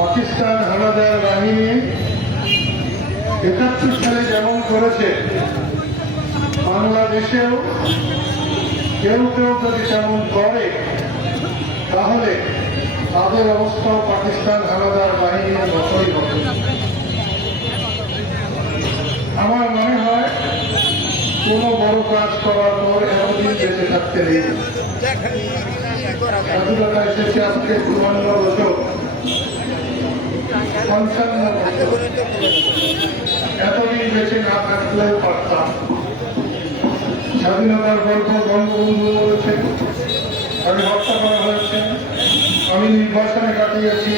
পাকিস্তান হানাদার বাহিনী একাত্তর সালে যেমন করেছে, বাংলাদেশেও কেউ কেউ যদি তেমন করে, তাহলে তাদের অবস্থাও পাকিস্তান হানাদার বাহিনীর মতোই হবে। আমার মনে হয় কোনো বড় কাজ করার পর এতদিন বেঁচে থাকতে নেই। এসেছে আজকে চুয়ান্ন বছর। পঞ্চান্ন এতদিন স্বাধীনতার গল্প বঙ্গবন্ধু বলেছে আমি হত্যা করা হয়েছে। আমি নির্বাচনে কাটিয়েছি।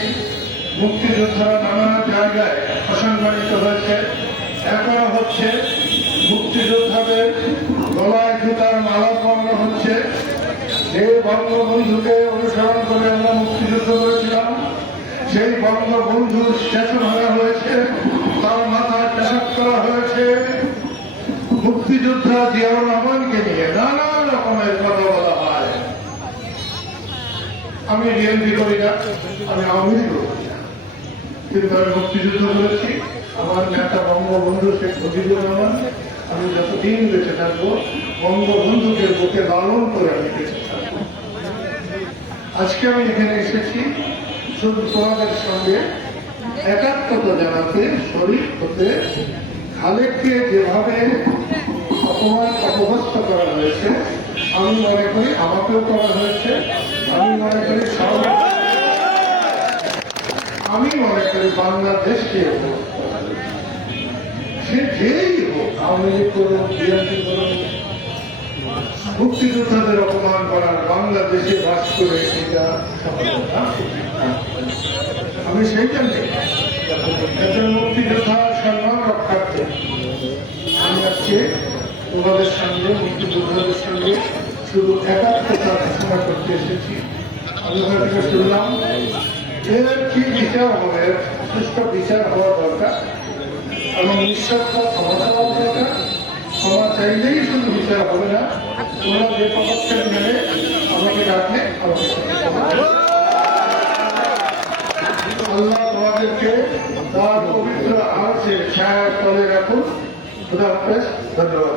মুক্তিযোদ্ধারা নানা জায়গায় অসম্মানিত হয়েছে এখনও হচ্ছে মুক্তিযোদ্ধাদের গলায় জুতার মালা পরানো হচ্ছে। যে বঙ্গবন্ধুকে অনুসরণ করে সেই বঙ্গবন্ধুর স্টেশন হয়ে হয়েছে। তার মাথায় পেশাব করা হয়েছে। মুক্তিযোদ্ধা জিয়াউর রহমানকে নিয়ে নানা রকমের কথা বলা হয়। আমি বিএনপি করি না, আমি আওয়ামী লীগ করি কিন্তু আমি মুক্তিযুদ্ধ করেছি। আমার নেতা বঙ্গবন্ধু শেখ মুজিবুর রহমান, আমি যতদিন বেঁচে থাকব, বঙ্গবন্ধুকে বুকে লালন করে আমি বেঁচে থাকব। আজকে আমি এখানে এসেছি। শুধু সঙ্গে একাত্মতা জানাতে, শরীর হতে, খালেককে যেভাবে অপমান অপহস্ত করা হয়েছে, আমি মনে করি আমাকেও করা হয়েছে আমি মনে করি আমি মনে করি বাংলাদেশকে হয়েছে। সে যেই হোক, আওয়ামী লীগ করুন বিএনপি করুন মুক্তিযোদ্ধাদের অপমান করার বাংলাদেশে বাস করে এটা আমি সেই জন্যে একজন মুক্তিযোদ্ধা সম্মান রক্ষার্থে আমি আজকে তোমাদের সঙ্গে, মুক্তিযোদ্ধাদের সঙ্গে শুধু একাত্মতা ঘোষণা করতে এসেছি। আমি ওখান থেকে শুনলাম, এর কি বিচার হবে, সুষ্ঠু বিচার হওয়া দরকার? এবং নিঃস্বার্থ ক্ষমা চাওয়া দরকার। ক্ষমা চাইলেই শুধু বিচার হবে না। তোমরা যে পদক্ষেপ নেবে, আমাকে ডাকলে আমাকে আল্লাহ তোমাদেরকে তার পবিত্র আওয়াজের ছায়ার তলে রাখুন। খুদা ধন্যবাদ।